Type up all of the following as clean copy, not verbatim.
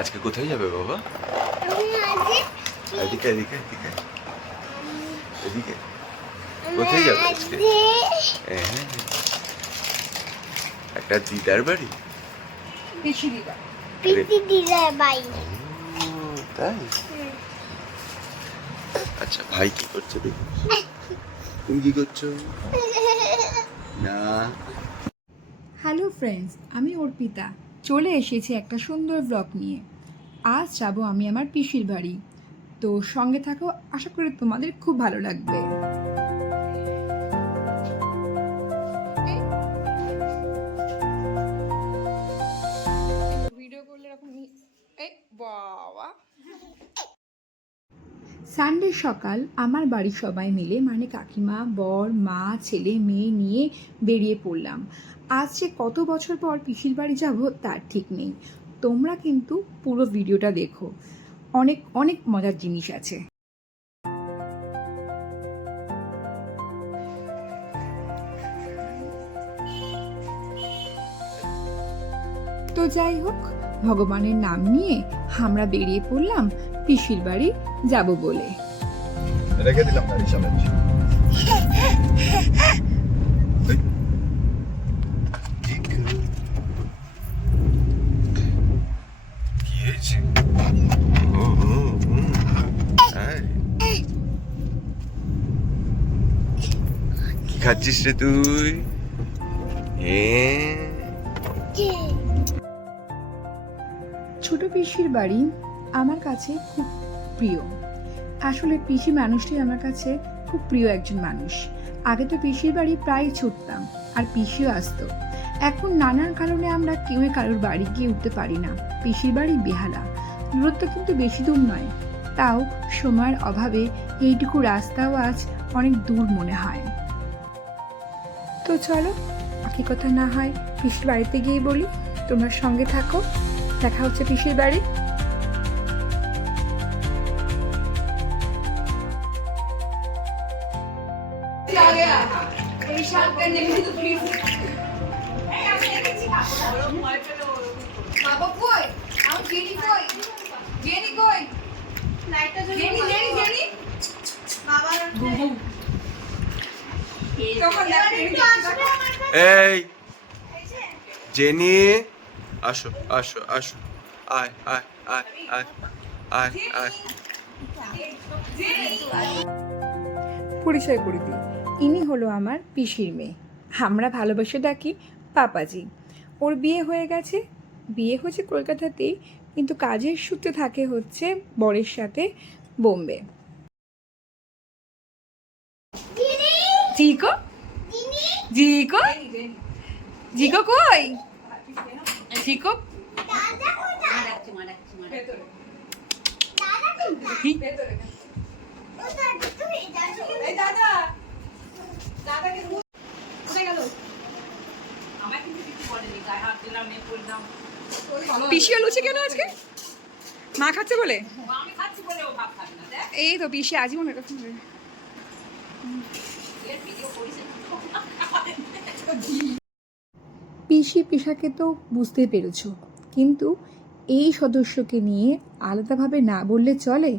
আজকে কোথায় যাবে বাবা? এদিকে এদিকে এদিকে এদিকে কোথায় যাবে আজকে? হ্যাঁ, একটা দিদার বাড়ি। তাই? আচ্ছা, ভাই কি করছে দেখি? তুমি কি করছো? না। হ্যালো ফ্রেন্ডস, আমি অর্পিতা চলে এসেছি একটা সুন্দর ব্লগ নিয়ে। আজ যাব আমি আমার পিসির বাড়ি, তো সঙ্গে থাকো, আশা করি তোমাদের খুব ভালো লাগবে। সানডে সকাল আমার বাড়ির সবাই মিলে মানে কাকিমা, বর, মা, ছেলে, মেয়ে নিয়ে বেরিয়ে পড়লাম। আজ যে কত বছর পর পিসির বাড়ি যাব তার ঠিক নেই। তোমরা কিন্তু পুরো ভিডিওটা দেখো, অনেক অনেক মজার জিনিস আছে। তো যাই হোক, ভগবানের নাম নিয়ে আমরা বেরিয়ে পড়লাম পিসির বাড়ি যাব বলে। রেখে দিলাম গাড়ি চালাচ্ছি। কি হয়েছে? কি খাচ্ছিস রে তুই? ছোট পিসির বাড়ি আমার কাছে খুব প্রিয়। আসলে পিসি মানুষটি আমার কাছে খুব প্রিয় একজন মানুষ। আগে তো পিসির বাড়ি প্রায় ছুটতাম, আর পিসিও আসতো। এখন নানান কারণে আমরা কেউ কারোর বাড়ি গিয়ে উঠতে পারি না। পিসির বাড়ি বেহালা, দূরত্ব কিন্তু বেশি দূর নয়, তাও সময়ের অভাবে এইটুকু রাস্তাও আজ অনেক দূর মনে হয়। তো চলো, বাকি কথা না হয় পিসির বাড়িতে গিয়ে বলি। তোমরা সঙ্গে থাকো, দেখা হচ্ছে পিসির বাড়ি। এই জেনি, আসো আসো আসো, আয় আয় আয় আয় আয় আয়। পরিচয় করে দিই, ইনি হলো আমার পিসির মেয়ে। আমরা ভালোবেসে ডাকি পাপাজি। ওর বিয়ে হয়ে গেছে, বিয়ে হয়েছে কলকাতাতেই, কিন্তু কাজের সূত্রে থাকে হচ্ছে বরের সাথে বোম্বে। জিকো জিকো জিকো কই? জিকো পিসিও লুচি কেন আজকে? মা খাচ্ছে বলে? এই তো পিসি আজীবন এরকম। পিসি পিসাকে তো বুঝতে পেরেছো, কিন্তু এই সদস্যকে নিয়ে আলাদাভাবে না বললে চলে।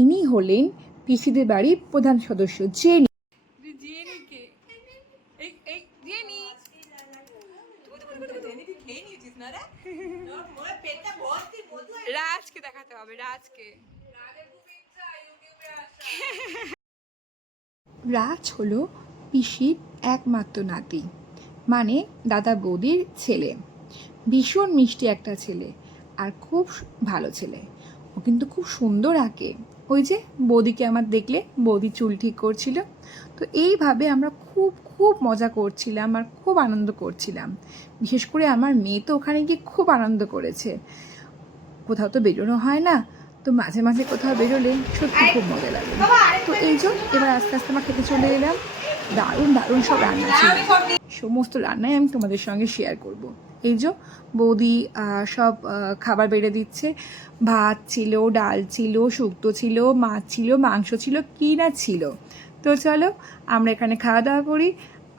ইনি হলেন পিসিদের বাড়ির প্রধান সদস্য জেনি। রাজকে দেখাতে হবে, রাজকে। রাজ হলো পিসির একমাত্র নাতি, মানে দাদা বৌদির ছেলে। ভীষণ মিষ্টি একটা ছেলে, আর খুব ভালো ছেলে। ও কিন্তু খুব সুন্দর আঁকে। ওই যে বৌদিকে আমার দেখলে, বৌদি চুল ঠিক করছিল। তো এইভাবে আমরা খুব খুব মজা করছিলাম আর খুব আনন্দ করছিলাম। বিশেষ করে আমার মেয়ে তো ওখানে গিয়ে খুব আনন্দ করেছে। কোথাও তো বেরোনো হয় না, তো মাঝে মাঝে কোথাও বেরোলে সত্যি খুব মজা লাগে। তো এই যে এবার আস্তে আস্তে আমরা খেতে চলে এলাম। দারুণ দারুণ সব রান্না ছিল, সমস্ত রান্নাই আমি তোমাদের সঙ্গে শেয়ার করব। এই যে বৌদি সব খাবার বেড়ে দিচ্ছে। ভাত ছিল, ডাল ছিল, শুক্তো ছিল, মাছ ছিল, মাংস ছিল, কী না ছিল। তো চলো আমরা এখানে খাওয়া দাওয়া করি,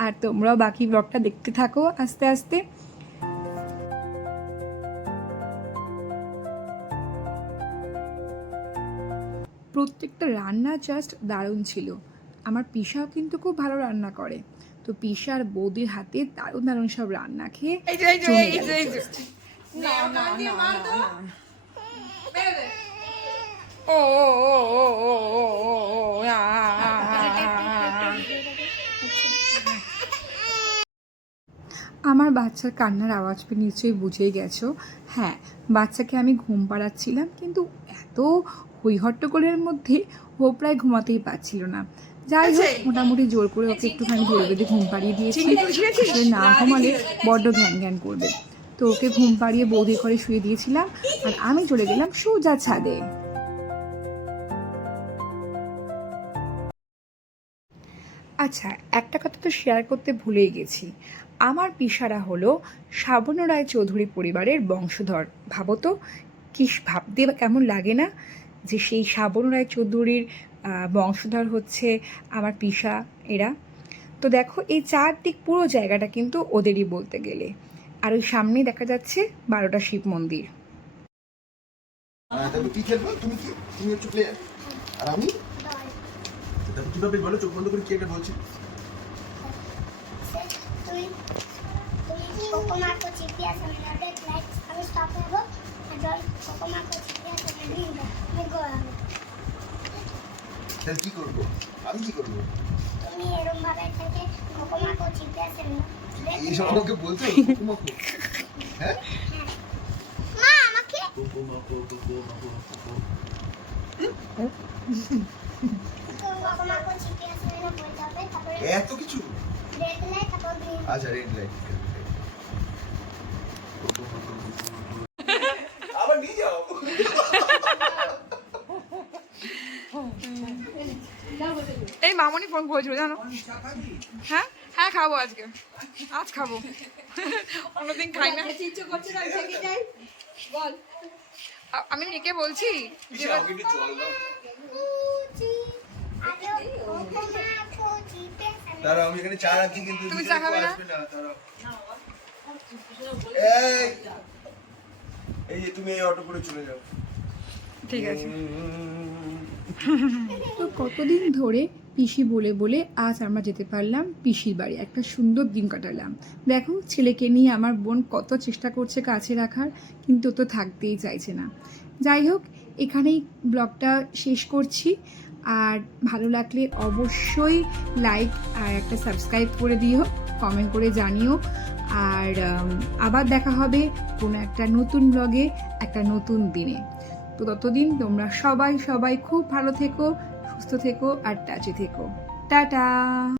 আর তোমরাও বাকি ব্লগটা দেখতে থাকো আস্তে আস্তে। প্রত্যেকটা রান্না জাস্ট দারুণ ছিল। আমার পিসাও কিন্তু খুব ভালো রান্না করে, তো পিসা আর বৌদির হাতে দারুণ দারুণ সব রান্না খেয়ে জমে গেল just। আমার বাচ্চার কান্নার আওয়াজ পেয়ে নিশ্চয়ই বুঝেই গেছো। হ্যাঁ, বাচ্চাকে আমি ঘুম পাড়াচ্ছিলাম, কিন্তু এত হইহট্টগোলের মধ্যে ও প্রায় ঘুমাতেই পারছিল না। যাই হোক, মোটামুটি জোর করে ওকে একটুখানি ধরে বেঁধে ঘুম পাড়িয়ে দিয়েছি। আসলে না ঘুমালে বড্ড ঘ্যান ঘ্যান করবে, তো ওকে ঘুম পাড়িয়ে বৌদির ঘরে শুয়ে দিয়েছিলাম, আর আমি চলে গেলাম সোজা ছাদে। আচ্ছা, একটা কথা তো শেয়ার করতে ভুলেই গেছি। আমার পিসারা হলো শাবনু রায় চৌধুরী পরিবারের বংশধর। ভাবো তো, কি ভাবতে কেমন লাগে না, যে সেই শাবনু রায় চৌধুরীর বংশধর হচ্ছে আমার পিসা এরা। তো দেখো, এই চারদিক পুরো জায়গাটা কিন্তু ওদেরই বলতে গেলে। আর ওই সামনেই দেখা যাচ্ছে 12টা শিব মন্দির। তারপর কি খেলবো? তুমি হচ্ছে প্লেয়ার আর আমি? তারপর কিভাবে বলো? চোখ বন্ধ করে কি একটা বলছি। তাহলে কি করবো? আমি কি করবো? তুমি এরকম ভাবে থেকে কোকোমাকো চিপে আসেন এইসব আমাকে বলছো? কোকোমাকো? হ্যাঁ? মা আমাকে কোকোমাকো। কোকোমাকো চিপে আসেন না বলতে হবে, তারপরে এত কিছু? রেড লাইট, তারপর গ্রিন। আচ্ছা, রেড লাইট। আবার নিয়ে যাও। এই মামনি ফোন করেছিল জানো? হ্যাঁ হ্যাঁ, খাবো আজকে, আজ খাবো, অন্যদিন খাই না। আমি মেয়েকে বলছি যে কোকোমাকো চিপে আসেন। দাঁড়াও, আমি এখানে চা রাখছি, কিন্তু তুমি চা খাবে না? আসবে না। দাঁড়াও। এই যে তুমি এই অটো করে চলে যাও। ঠিক আছে। তো কতদিন ধরে পিসি বলে বলে আজ আমরা যেতে পারলাম পিসির বাড়ি, একটা সুন্দর দিন কাটালাম। দেখো, ছেলেকে নিয়ে আমার বোন কত চেষ্টা করছে কাছে রাখার, কিন্তু ও তো থাকতেই চাইছে না। যাই হোক, এখানেই ব্লগটা শেষ করছি। আর ভালো লাগলে অবশ্যই লাইক আর একটা সাবস্ক্রাইব করে দিও, কমেন্ট করে জানিও। আর আবার দেখা হবে কোনো একটা নতুন ব্লগে, একটা নতুন দিনে। তো ততদিন তোমরা সবাই খুব ভালো থেকো, সুস্থ থেকো আর টাচে থেকো। টাটা।